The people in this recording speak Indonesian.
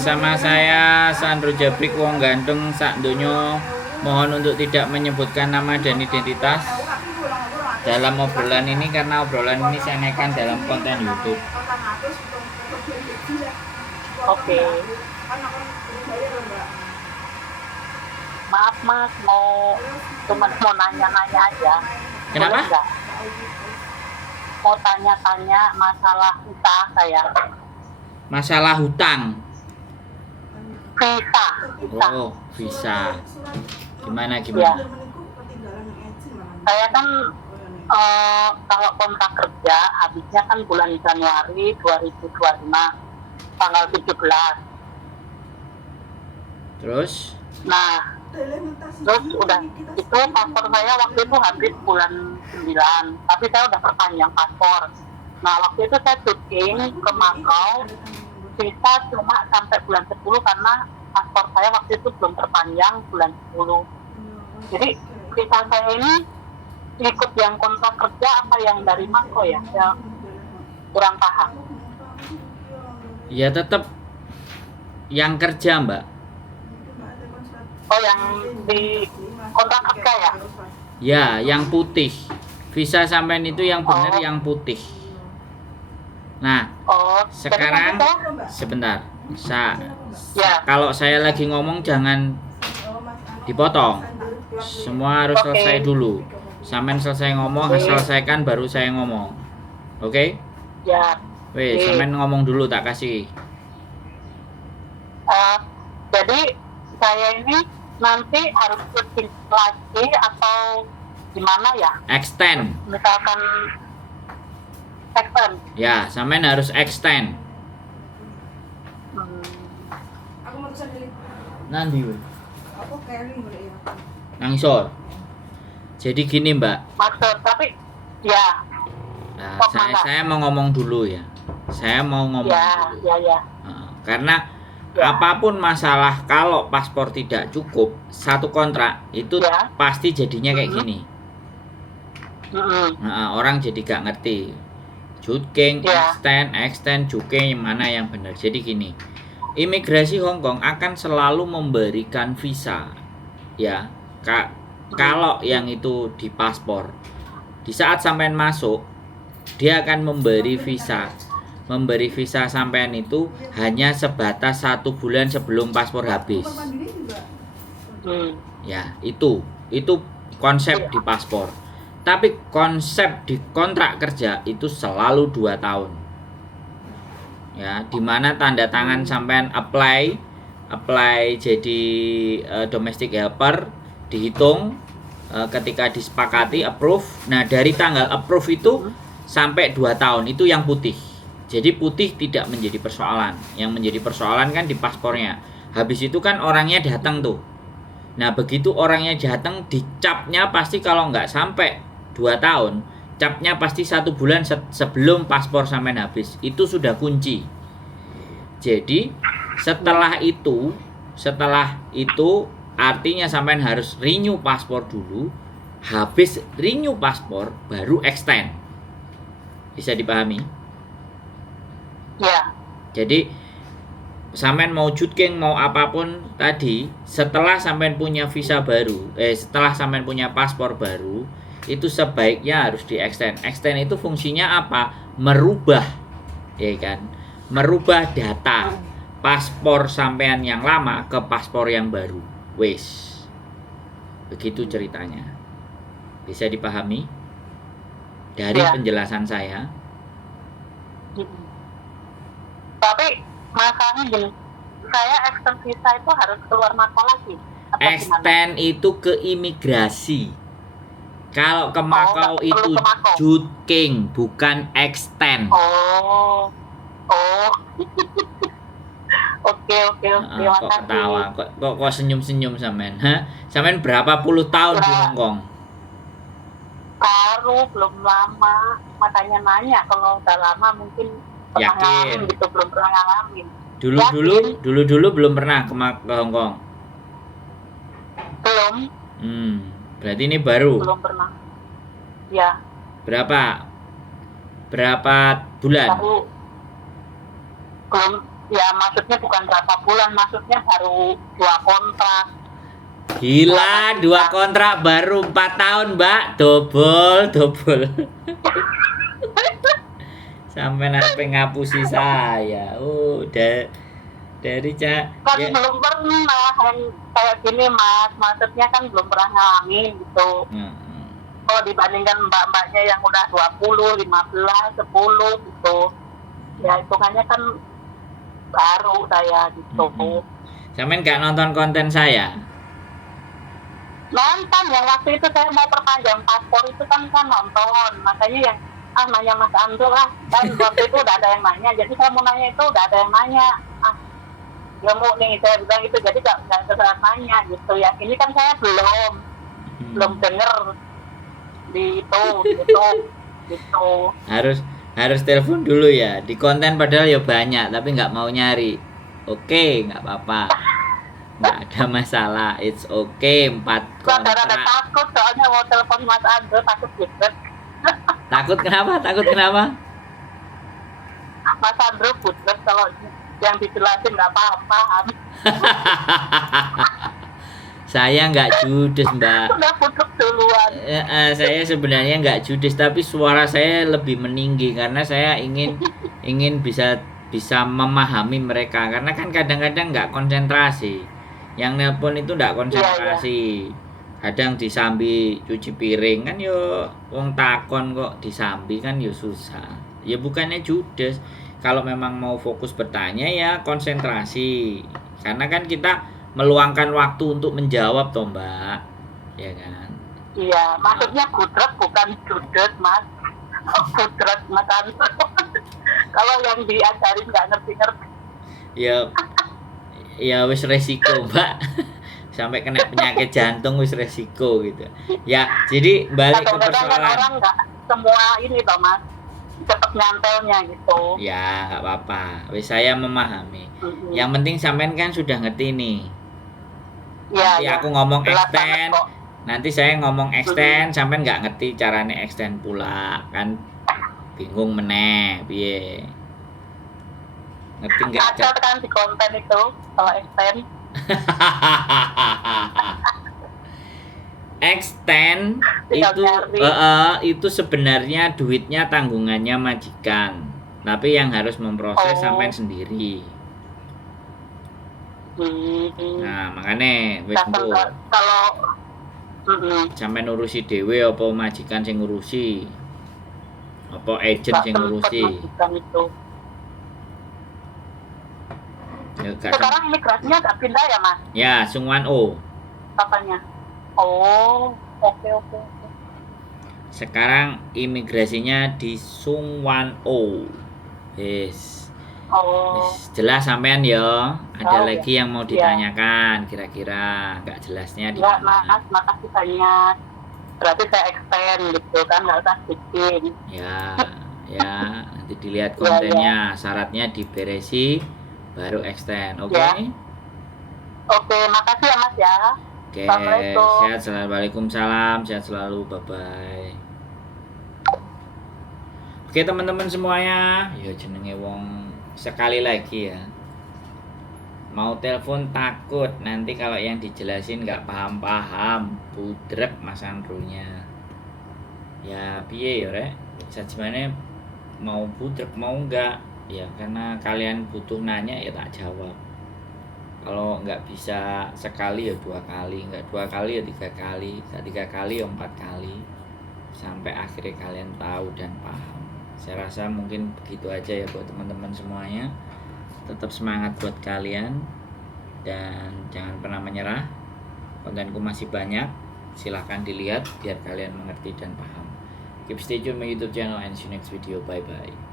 bersama saya Sandro Jabrik wong ganteng sak donya. Mohon untuk tidak menyebutkan nama dan identitas dalam obrolan ini karena obrolan ini saya naikkan dalam konten YouTube. Oke. Maaf Mas, cuma mau nanya-nanya aja. Kenapa? Boleh nggak? Mau tanya-tanya masalah usaha saya. Masalah hutang. Visa. Oh, visa. Gimana? Ya. Saya kan kalau kontrak kerja habisnya kan bulan Januari 2025 tanggal 17. Terus? Nah, terus udah itu paspor saya waktu itu habis bulan 9, tapi saya udah perpanjang paspor. Nah, waktu itu saya syuting ke Makau, visa cuma sampai bulan 10 karena paspor saya waktu itu belum terpanjang bulan 10. Jadi visa saya ini ikut yang kontrak kerja apa yang dari Makau ya? Saya kurang paham. Ya tetap yang kerja, Mbak. Oh, yang di kontrak kerja ya? Ya, yang putih. Visa sampean itu yang benar yang putih. Nah, sekarang sebentar. Kalau saya lagi ngomong jangan dipotong. Semua harus selesai dulu. Sampean selesai ngomong, selesaikan baru saya ngomong. Oke? Ya. Weh, sampean ngomong dulu tak kasih. Jadi saya ini nanti harus syuting lagi atau gimana ya? Extend. Misalkan extend. Ya, sampean harus extend. Aku mau tulisan dulu. Nanti weh. Aku carrying boleh ya. Nangsor. Jadi gini, Mbak. Maksud tapi ya. Nah, saya mau ngomong dulu ya. Saya mau ngomong dulu. Ya. Karena apapun masalah kalau paspor tidak cukup satu kontrak itu pasti jadinya kayak gini. Nah, orang jadi gak ngerti. Juking, extend, juking yang mana yang benar. Jadi gini, imigrasi Hong Kong akan selalu memberikan visa, ya. Kalau yang itu di paspor, di saat sampean masuk, dia akan memberi visa. Memberi visa sampean itu hanya sebatas 1 bulan sebelum paspor habis. Ya, itu konsep di paspor. Tapi konsep di kontrak kerja itu selalu 2 tahun. Ya, dimana tanda tangan sampean apply jadi domestic helper dihitung ketika disepakati approve. Nah, dari tanggal approve itu sampai 2 tahun itu yang putih. Jadi putih tidak menjadi persoalan. Yang menjadi persoalan kan di paspornya. Habis itu kan orangnya datang tuh. Nah, begitu orangnya datang, dicapnya pasti kalau nggak sampai 2 tahun, capnya pasti 1 bulan sebelum paspor sampai habis. Itu sudah kunci. Jadi setelah itu artinya sampean harus renew paspor dulu. Habis renew paspor baru extend. Bisa dipahami? Ya. Jadi sampean mau juking mau apapun tadi, setelah sampean punya visa baru, setelah sampean punya paspor baru, itu sebaiknya harus di extend. Extend itu fungsinya apa? Merubah, ya kan? Merubah data paspor sampean yang lama ke paspor yang baru. Wes. Begitu ceritanya. Bisa dipahami dari penjelasan saya? Tapi masalahnya gini, saya extend visa itu harus keluar Makau lagi. Extend itu ke imigrasi. Kalau ke Makau itu juking, bukan extend. Oke. Kok ketawa, kok senyum-senyum sampean? Sampean berapa puluh tahun di Hong Kong? Baru belum lama, makanya nanya. Kalau udah lama mungkin yakin gitu, belum pernah ngalamin. Dulu belum pernah ke Hong Kong. Belum. Berarti ini baru. Belum pernah. Ya. Berapa bulan? Baru. Ya maksudnya bukan berapa bulan, maksudnya baru 2 kontrak. Gila, 2 kontrak baru 4 tahun, Mbak. Double. Sampai sampai ngapusi saya. Dari Kan ya. belum pernah yang kayak gini Mas, maksudnya kan belum pernah ngalamin gitu. Hmm. Kalau dibandingkan mbak-mbaknya yang udah 20, 15, 10 gitu, ya hitungannya kan baru saya gitu. Sampean nggak nonton konten saya? Nonton yang waktu itu saya mau perpanjang paspor itu kan nonton, makanya yang nanya Mas Andro lah, kan waktu itu udah ada yang nanya, jadi saya mau nanya itu udah ada yang nanya, ya mau nih saya bilang itu, jadi nggak sesaat nanya gitu ya. Ini kan saya belum denger di itu gitu. Harus telepon dulu ya. Di konten padahal ya banyak, tapi nggak mau nyari. Oke, nggak apa-apa. Nggak ada masalah, it's okay. 4 Ada kontrak. takut soalnya mau telepon Mas Andro, takut budet. Takut kenapa? Mas Andro budet kalau yang dijelasin nggak paham. Saya nggak judes, Mbak. Udah budet duluan. Saya sebenarnya nggak judes, tapi suara saya lebih meninggi karena saya ingin bisa memahami mereka, karena kan kadang-kadang nggak konsentrasi. Yang nelpon itu nggak konsentrasi. Kadang disambi cuci piring kan yo wong takon kok disambi kan yo susah. Ya bukannya judes. Kalau memang mau fokus bertanya ya konsentrasi. Karena kan kita meluangkan waktu untuk menjawab toh, Mbak. Ya kan? Iya, maksudnya budret bukan judes, Mas. Budret Mas Andro. Kalau yang diajarin nggak ngerti-ngerti. Ya wis resiko, Mbak. Sampai kena penyakit jantung wis resiko gitu. Ya, jadi balik ke Kadang-kadang kan persoalan. orang nggak semua ini toh Mas, cepet nyantelnya gitu. Ya, nggak apa-apa. Wis saya memahami. Yang penting sampean kan sudah ngerti nih. Ya, Nanti aku ngomong jelas extend. banget kok. Nanti saya ngomong extend, sampean nggak ngerti caranya extend pula kan. Bingung meneh, piye. Ngerti nggak? Ada kan di konten itu kalau extend. Extend Tinggal itu nyari. itu sebenarnya duitnya tanggungannya majikan, tapi yang harus memproses sampean sendiri. Nah makanya wis engko Kalau sampean ngurusi dhewe apa majikan sing ngurusi, apa agent sing ngurusi. itu. Ya, Sekarang imigrasinya nggak pindah ya Mas? ya Sungwan O. Katanya. Oh, oke. Sekarang imigrasinya di Sungwan O. Yes. Oh, Jelas sampean ya. Ada Oh, lagi yang mau ditanyakan kira-kira nggak jelasnya di enggak mana? Mas, makasih banyak. Berarti saya extend gitu kan, nggak usah bikin. Ya nanti dilihat kontennya, syaratnya diberesi baru extend. Oke. Ya. Oke, makasih ya Mas ya. Oke, Assalamualaikum. sehat selalu. Waalaikumsalam, sehat selalu. Bye bye. Oke teman-teman semuanya, ya jenenge wong sekali lagi ya. Mau telepon takut nanti kalau yang dijelasin nggak paham-paham, budrek Mas Andronya. Ya piye ya rek, sajane mau budrek mau enggak ya, karena kalian butuh nanya ya tak jawab. Kalau nggak bisa sekali ya 2 kali, nggak 2 kali ya 3 kali, nggak 3 kali ya 4 kali, sampai akhirnya kalian tahu dan paham. Saya rasa mungkin begitu aja ya buat teman-teman semuanya. Tetap semangat buat kalian dan jangan pernah menyerah. Kontenku masih banyak, silahkan dilihat biar kalian mengerti dan paham. Keep stay tune my YouTube channel and see you next video. Bye bye.